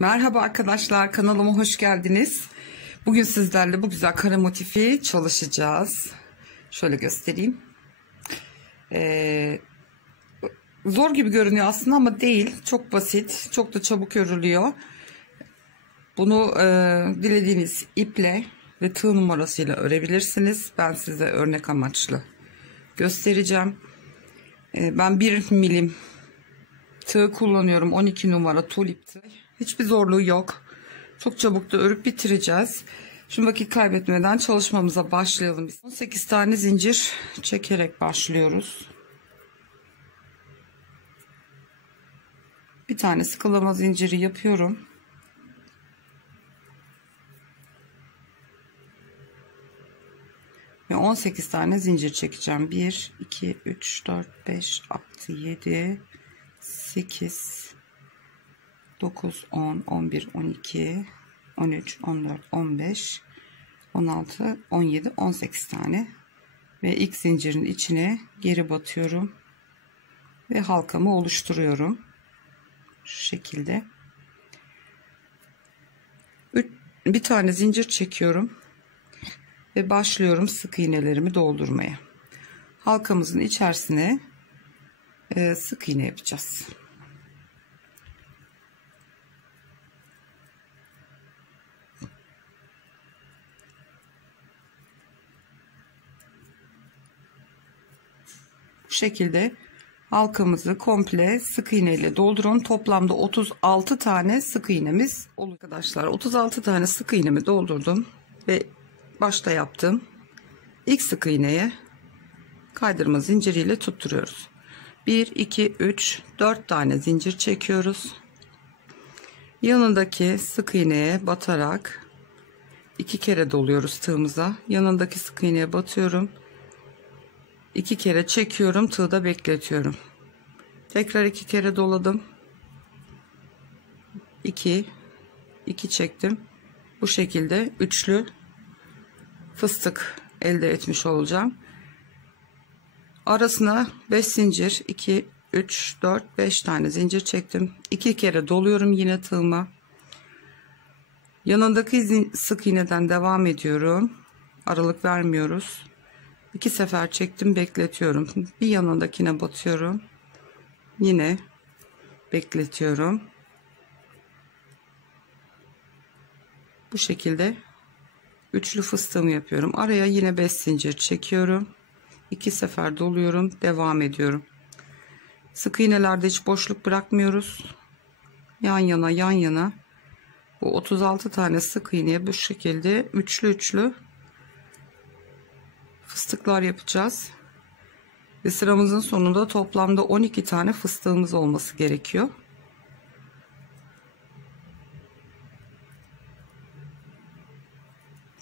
Merhaba arkadaşlar, kanalıma hoş geldiniz. Bugün sizlerle bu güzel kare motifi çalışacağız. Şöyle göstereyim. Zor gibi görünüyor aslında ama değil. Çok basit, çok da çabuk örülüyor. Bunu dilediğiniz iple ve tığ numarasıyla örebilirsiniz. Ben size örnek amaçlı göstereceğim. Ben 1 milim tığ kullanıyorum. 12 numara tulip tığ. Hiçbir zorluğu yok. Çok çabuk da örüp bitireceğiz. Şimdi vakit kaybetmeden çalışmamıza başlayalım. 18 tane zincir çekerek başlıyoruz. Bir tane sıkılama zinciri yapıyorum. Ve 18 tane zincir çekeceğim. 1, 2, 3, 4, 5, 6, 7, 8, 9, 10, 11, 12, 13, 14, 15, 16, 17, 18 tane. Ve ilk zincirin içine geri batıyorum. Ve halkamı oluşturuyorum. Şu şekilde. Bir tane zincir çekiyorum. Ve başlıyorum sık iğnelerimi doldurmaya. Halkamızın içerisine sık iğne yapacağız. Bu şekilde halkamızı komple sık iğne ile doldurun. Toplamda 36 tane sık iğnemiz oluyor arkadaşlar. 36 tane sık iğnemi doldurdum ve başta yaptığım ilk sık iğneye kaydırma zinciriyle tutturuyoruz. 1, 2, 3, 4 tane zincir çekiyoruz. Yanındaki sık iğneye batarak 2 kere doluyoruz tığımıza. Yanındaki sık iğneye batıyorum. 2 kere çekiyorum, tığda bekletiyorum. Tekrar 2 kere doladım. 2 çektim. Bu şekilde üçlü fıstık elde etmiş olacağım. Arasına 5 zincir, 2, 3, 4, 5 tane zincir çektim. 2 kere doluyorum yine tığıma. Yanındaki sık iğneden devam ediyorum. Aralık vermiyoruz. 2 sefer çektim, bekletiyorum. Bir yanındakine batıyorum. Yine bekletiyorum. Bu şekilde üçlü fıstığımı yapıyorum. Araya yine 5 zincir çekiyorum. 2 sefer doluyorum, devam ediyorum. Sık iğnelerde hiç boşluk bırakmıyoruz. Yan yana yan yana bu 36 tane sık iğneye bu şekilde üçlü fıstıklar yapacağız. Ve sıramızın sonunda toplamda 12 tane fıstığımız olması gerekiyor.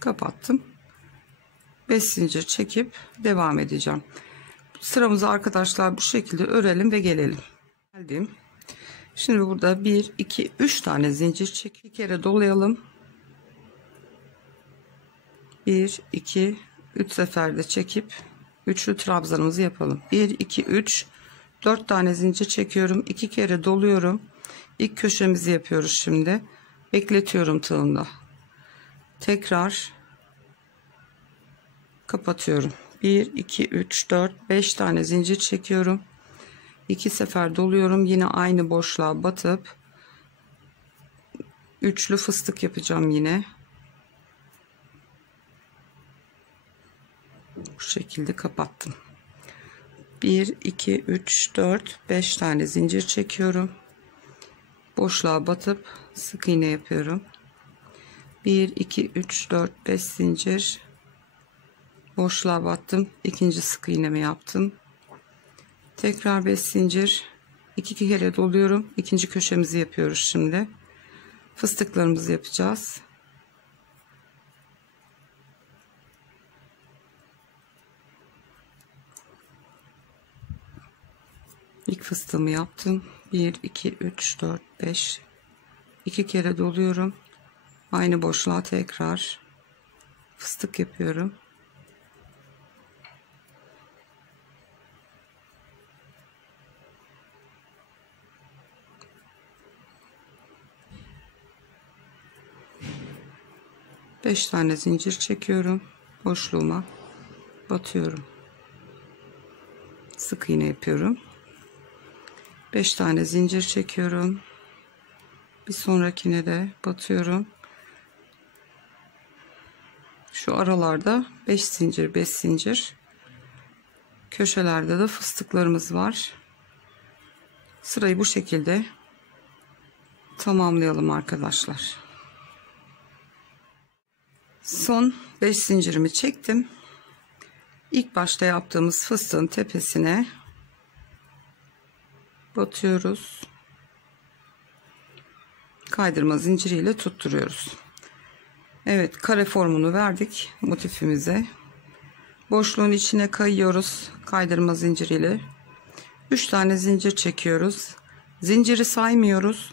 Kapattım. 5 zincir çekip devam edeceğim. Sıramızı arkadaşlar bu şekilde örelim ve gelelim. Geldim. Şimdi burada 1, 2, 3 tane zincir çek. Bir kere dolayalım. 1, 2, 3 seferde çekip üçlü trabzanımızı yapalım. 1, 2, 3, 4 tane zincir çekiyorum. 2 kere doluyorum. İlk köşemizi yapıyoruz şimdi. Bekletiyorum tığımda. Tekrar kapatıyorum. 1, 2, 3, 4, 5 tane zincir çekiyorum. 2 sefer doluyorum. Yine aynı boşluğa batıp üçlü fıstık yapacağım yine. Bu şekilde kapattım. 1, 2, 3, 4, 5 tane zincir çekiyorum. Boşluğa batıp sık iğne yapıyorum. 1, 2, 3, 4, 5 zincir. Boşluğa battım. İkinci sık iğnemi yaptım. Tekrar 5 zincir. 2 kere doluyorum. İkinci köşemizi yapıyoruz şimdi. Fıstıklarımızı yapacağız. İlk fıstığımı yaptım. 1, 2, 3, 4, 5. 2 kere doluyorum. Aynı boşluğa tekrar fıstık yapıyorum. 5 tane zincir çekiyorum. Boşluğuma batıyorum. Sık iğne yapıyorum. 5 tane zincir çekiyorum. Bir sonrakine de batıyorum. Şu aralarda 5 zincir 5 zincir. Köşelerde de fıstıklarımız var. Sırayı bu şekilde tamamlayalım arkadaşlar. Son 5 zincirimi çektim. İlk başta yaptığımız fıstığın tepesine batıyoruz. Kaydırma zinciriyle tutturuyoruz. Evet, kare formunu verdik motifimize. Boşluğun içine kayıyoruz kaydırma zinciriyle. 3 tane zincir çekiyoruz. Zinciri saymıyoruz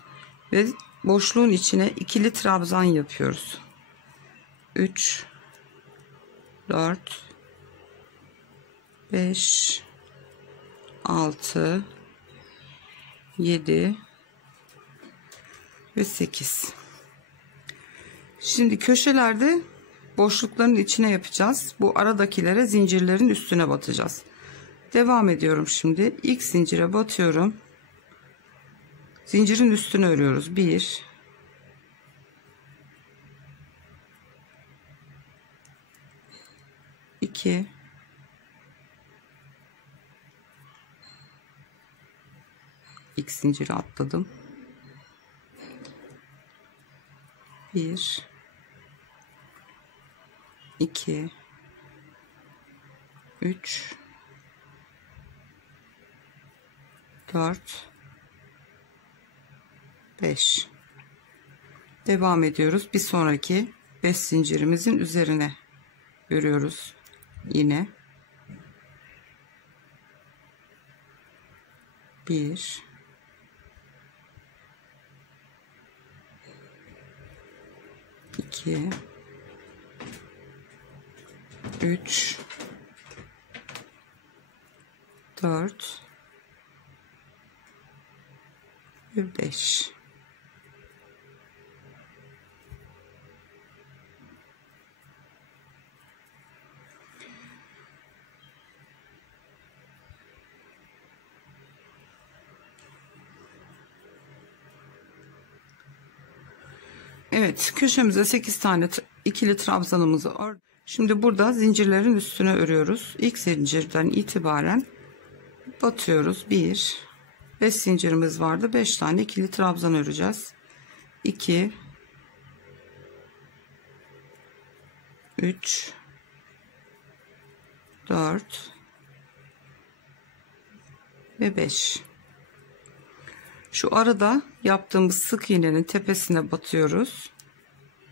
ve boşluğun içine ikili trabzan yapıyoruz. 3 4 5 6 7 ve 8. Şimdi köşelerde boşlukların içine yapacağız. Bu aradakilere zincirlerin üstüne batacağız. Devam ediyorum şimdi. İlk zincire batıyorum. Zincirin üstüne örüyoruz. 1 2 ilk zinciri atladım. 1 2 3 4 5. Devam ediyoruz. Bir sonraki 5 zincirimizin üzerine örüyoruz. Yine 1 2 3 4 ve 5. Evet, köşemize 8 tane ikili trabzanımızı ördük. Şimdi burada zincirlerin üstüne örüyoruz. İlk zincirden itibaren batıyoruz. 1 5 zincirimiz vardı. 5 tane ikili trabzan öreceğiz. 2 3 4 ve 5. Şu arada yaptığımız sık iğnenin tepesine batıyoruz.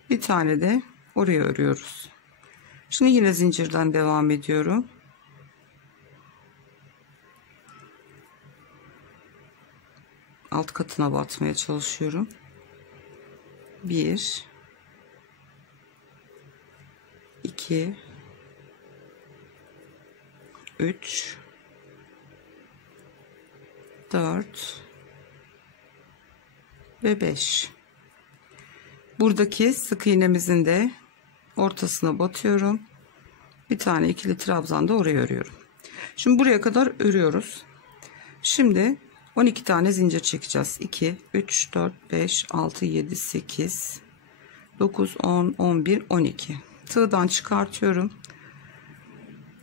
Bir tane de oraya örüyoruz. Şimdi yine zincirden devam ediyorum. Alt katına batmaya çalışıyorum. 1 2 3 4 ve 5. Buradaki sık iğnemizin de ortasına batıyorum. Bir tane ikili trabzan da oraya örüyorum. Şimdi buraya kadar örüyoruz. Şimdi 12 tane zincir çekeceğiz. 2 3 4 5 6 7 8 9 10 11 12. Tığdan çıkartıyorum.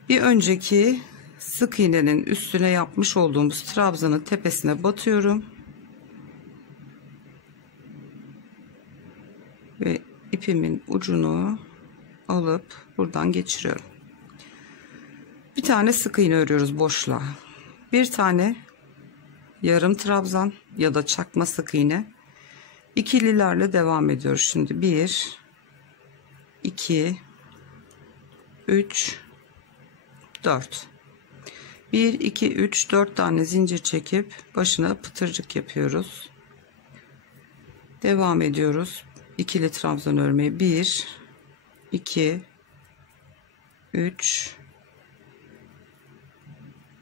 Bir önceki sık iğnenin üstüne yapmış olduğumuz trabzanın tepesine batıyorum. Ve ipimin ucunu alıp buradan geçiriyorum. Bir tane sık iğne örüyoruz boşluğa. Bir tane yarım trabzan ya da çakma sık iğne. İkililerle devam ediyoruz. Şimdi 1 2 3 4. 1 2 3 4 tane zincir çekip başına pıtırcık yapıyoruz. Devam ediyoruz. İkili trabzan örmeye 1 2 3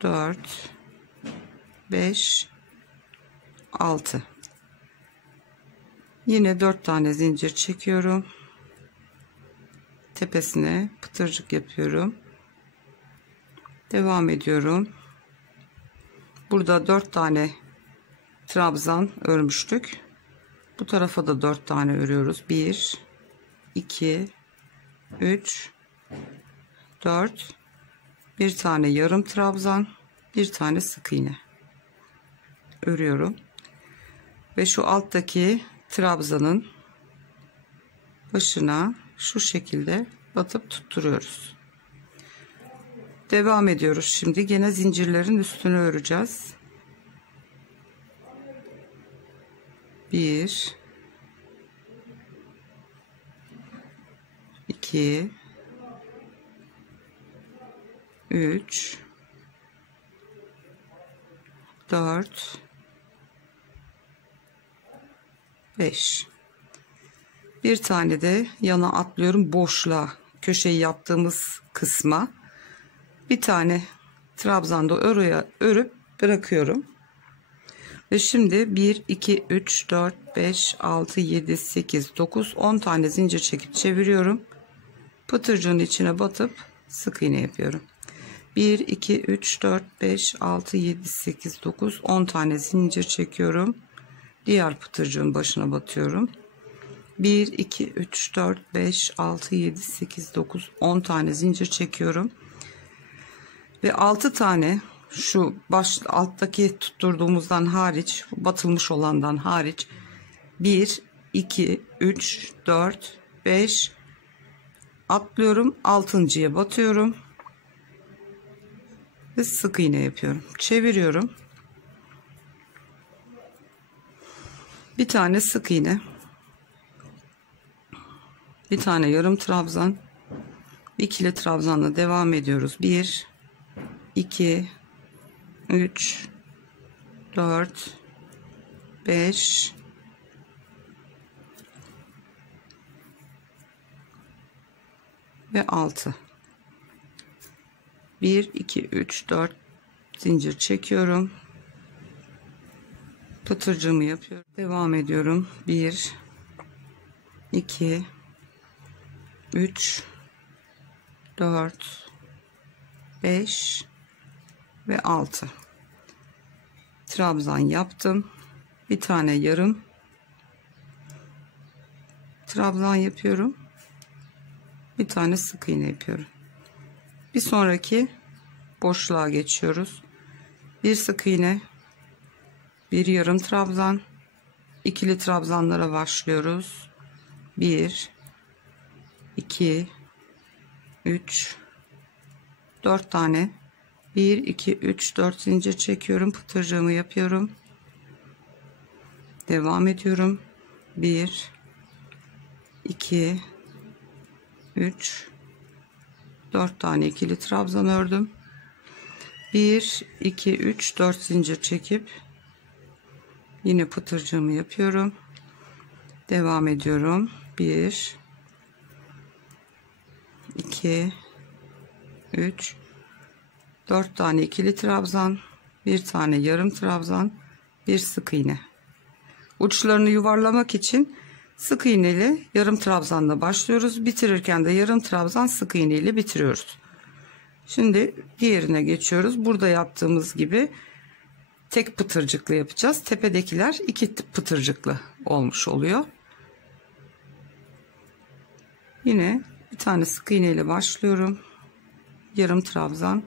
4 5 6. Yine 4 tane zincir çekiyorum. tepesine pıtırcık yapıyorum. Devam ediyorum. Burada 4 tane trabzan örmüştük. Bu tarafa da 4 tane örüyoruz. 1 2 3 4, bir tane yarım trabzan, bir tane sık iğne örüyorum ve şu alttaki trabzanın başına şu şekilde batıp tutturuyoruz. Devam ediyoruz. Şimdi gene zincirlerin üstünü öreceğiz. 1 2 3 4 5, bir tane de yana atlıyorum, boşluğa, köşeyi yaptığımız kısma bir tane trabzanda oraya örüp bırakıyorum. Ve şimdi 1 2 3 4 5 6 7 8 9 10 tane zincir çekip çeviriyorum. Pıtırcığın içine batıp sık iğne yapıyorum. 1 2 3 4 5 6 7 8 9 10 tane zincir çekiyorum. Diğer pıtırcığın başına batıyorum. 1 2 3 4 5 6 7 8 9 10 tane zincir çekiyorum. Ve 6 tane şu baş alttaki tutturduğumuzdan hariç, batılmış olandan hariç 1 2 3 4 5 atlıyorum, 6.'ya batıyorum ve sık iğne yapıyorum. Çeviriyorum. Bir tane sık iğne, bir tane yarım trabzan, ikili trabzanla devam ediyoruz. 1 2 3 4 5 ve 6. 1 2 3 4 zincir çekiyorum. Pıtırcığımı yapıyorum. Devam ediyorum. 1 2 3 4 5 ve 6 trabzan yaptım. Bir tane yarım trabzan yapıyorum. Bir tane sık iğne yapıyorum. Bir sonraki boşluğa geçiyoruz. Bir sık iğne, bir yarım trabzan, ikili trabzanlara başlıyoruz. 1 2 3 4 tane, 1 2 3 4 zincir çekiyorum, pıtırcığımı yapıyorum. Devam ediyorum. 1 2 3 4 tane ikili trabzan ördüm. 1 2 3 4 zincir çekip yine pıtırcığımı yapıyorum. Devam ediyorum. 1 2 3 4 tane ikili trabzan, bir tane yarım trabzan, bir sık iğne. Uçlarını yuvarlamak için sık iğneli yarım trabzanla başlıyoruz. Bitirirken de yarım trabzan sık iğne ile bitiriyoruz. Şimdi diğerine geçiyoruz. Burada yaptığımız gibi tek pıtırcıklı yapacağız. Tepedekiler iki pıtırcıklı olmuş oluyor. Yine bir tane sık iğne ile başlıyorum. Yarım trabzan.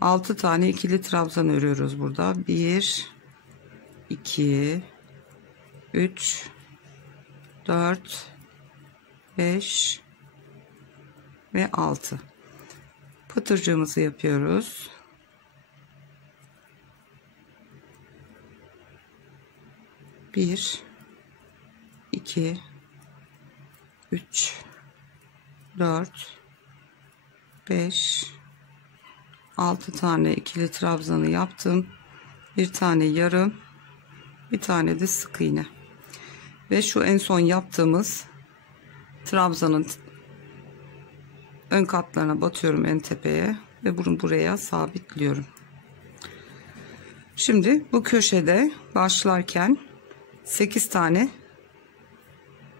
6 tane ikili trabzan örüyoruz burada. 1 2 3 4 5 ve 6 pıtırcığımızı yapıyoruz. Bir 2 3 4 5 6 tane ikili trabzanı yaptım. Bir tane yarım, bir tane de sık iğne. Ve şu en son yaptığımız trabzanın ön katlarına batıyorum, en tepeye ve bunu buraya sabitliyorum. Şimdi bu köşede başlarken 8 tane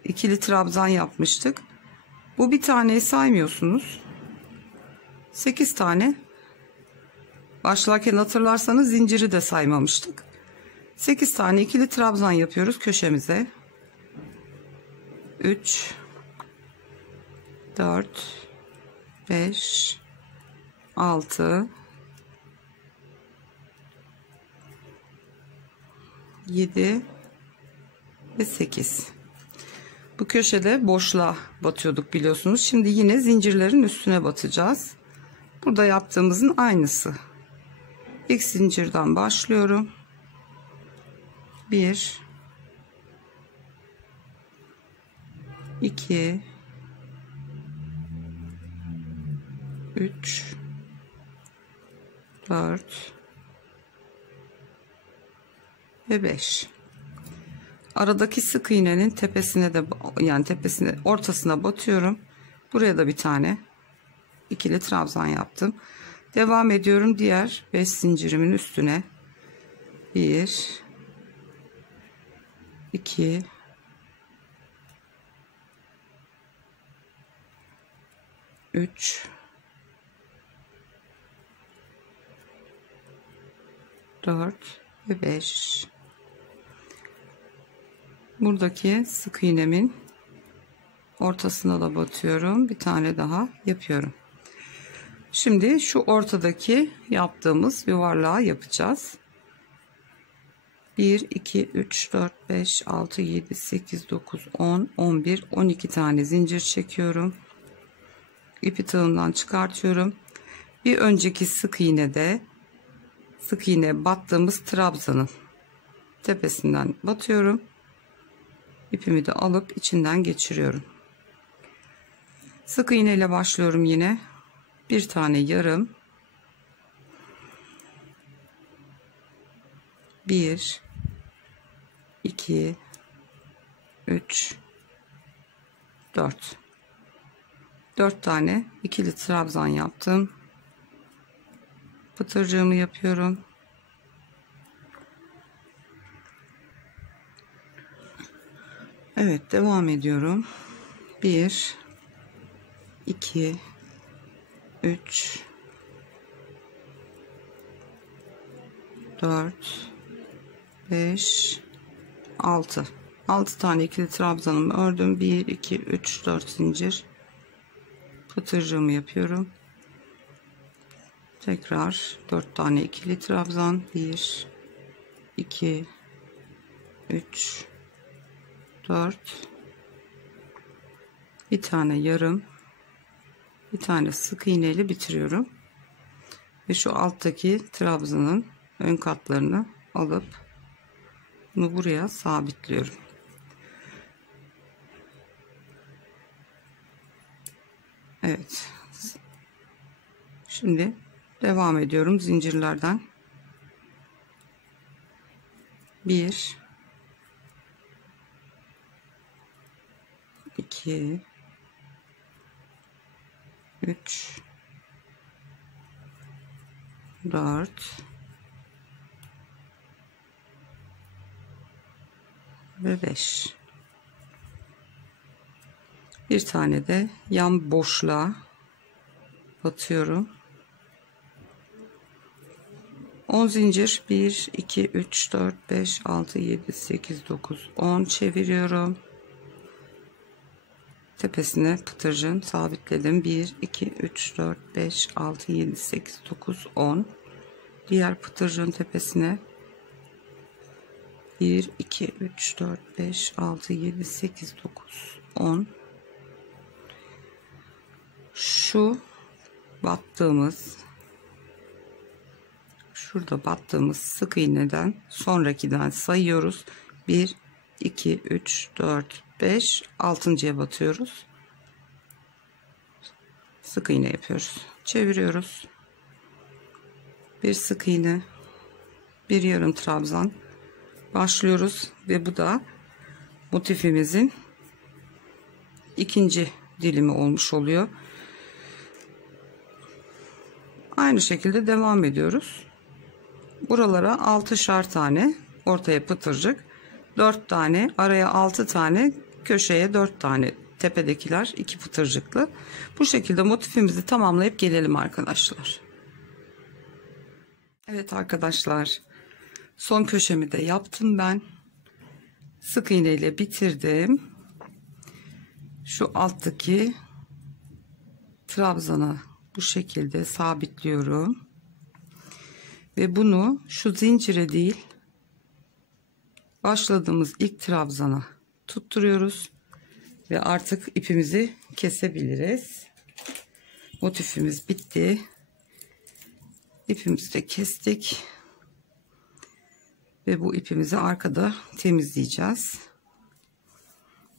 ikili trabzan yapmıştık. Bu bir taneyi saymıyorsunuz. 8 tane. Başlarken hatırlarsanız zinciri de saymamıştık. 8 tane ikili trabzan yapıyoruz köşemize. 3 4 5 6 7 ve 8. Bu köşede boşluğa batıyorduk biliyorsunuz. Şimdi yine zincirlerin üstüne batacağız. Burada yaptığımızın aynısı. İlk zincirden başlıyorum. 1 2 3 4 ve 5. Aradaki sık iğnenin tepesine de, yani tepesine, ortasına batıyorum. Buraya da bir tane ikili trabzan yaptım. Devam ediyorum diğer 5 zincirimin üstüne. 1 2 3 4 ve 5. Buradaki sık iğnemin ortasına da batıyorum. Bir tane daha yapıyorum. Şimdi şu ortadaki yaptığımız yuvarlağı yapacağız. 1 2 3 4 5 6 7 8 9 10 11 12 tane zincir çekiyorum. İpi tığımdan çıkartıyorum. Bir önceki sık iğnede sık iğne battığımız trabzanın tepesinden batıyorum. İpimi de alıp içinden geçiriyorum. Sık iğne ile başlıyorum yine. Bir tane yarım. 1 2 3 4 4 tane ikili trabzan yaptım. Pıtırcığımı yapıyorum. Evet, devam ediyorum. 1 2 3 4 5 6 tane ikili trabzanımı ördüm. 1 2 3 4 zincir. Pıtırcığımı yapıyorum. Tekrar 4 tane ikili trabzan. 1 2 3 4 bir tane yarım, bir tane sık iğneyle bitiriyorum ve şu alttaki trabzanın ön katlarını alıp bunu buraya sabitliyorum. Evet, şimdi devam ediyorum zincirlerden. 1 2 3 4 ve 5. Bir tane de yan boşluğa batıyorum. 10 zincir. 1 2 3 4 5 6 7 8 9 10 çeviriyorum. Tepesine pıtırcığım sabitledim. 1 2 3 4 5 6 7 8 9 10. Diğer pıtırcığın tepesine 1 2 3 4 5 6 7 8 9 10. Şu battığımız, şurada battığımız sık iğneden sonrakiden sayıyoruz. 1 2 3 4 5 altıncıya batıyoruz. Sık iğne yapıyoruz. Çeviriyoruz. Bir sık iğne, bir yarım trabzan başlıyoruz ve bu da motifimizin ikinci dilimi olmuş oluyor. Aynı şekilde devam ediyoruz. Buralara 6'şar tane ortaya pıtırcık, 4 tane araya, 6 tane köşeye, 4 tane tepedekiler 2 pıtırcıklı. Bu şekilde motifimizi tamamlayıp gelelim arkadaşlar. Evet arkadaşlar, son köşemi de yaptım ben. Sık iğne ile bitirdim. Şu alttaki trabzana bu şekilde sabitliyorum. Ve bunu şu zincire değil, başladığımız ilk trabzana tutturuyoruz. Ve artık ipimizi kesebiliriz. Motifimiz bitti. İpimizi de kestik. Ve bu ipimizi arkada temizleyeceğiz.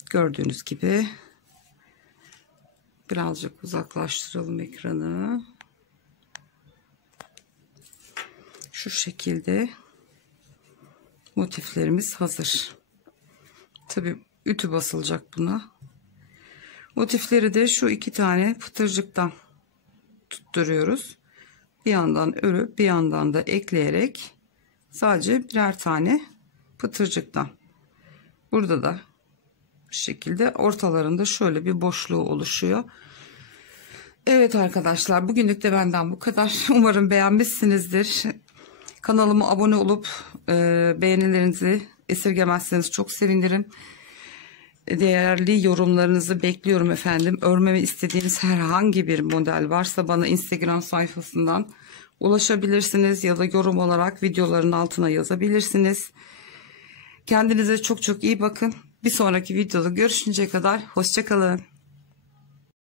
Gördüğünüz gibi birazcık uzaklaştıralım ekranı. Şu şekilde motiflerimiz hazır. Tabii ütü basılacak buna. Motifleri de şu 2 tane pıtırcıktan tutturuyoruz. Bir yandan örüp bir yandan da ekleyerek sadece birer tane pıtırcıktan. Burada da bu şekilde ortalarında şöyle bir boşluğu oluşuyor. Evet arkadaşlar, bugünlük de benden bu kadar. Umarım beğenmişsinizdir. Kanalıma abone olup beğenilerinizi esirgemezseniz çok sevinirim. Değerli yorumlarınızı bekliyorum efendim. Örmemi istediğiniz herhangi bir model varsa bana Instagram sayfasından ulaşabilirsiniz ya da yorum olarak videoların altına yazabilirsiniz. Kendinize çok çok iyi bakın. Bir sonraki videoda görüşünceye kadar hoşça kalın.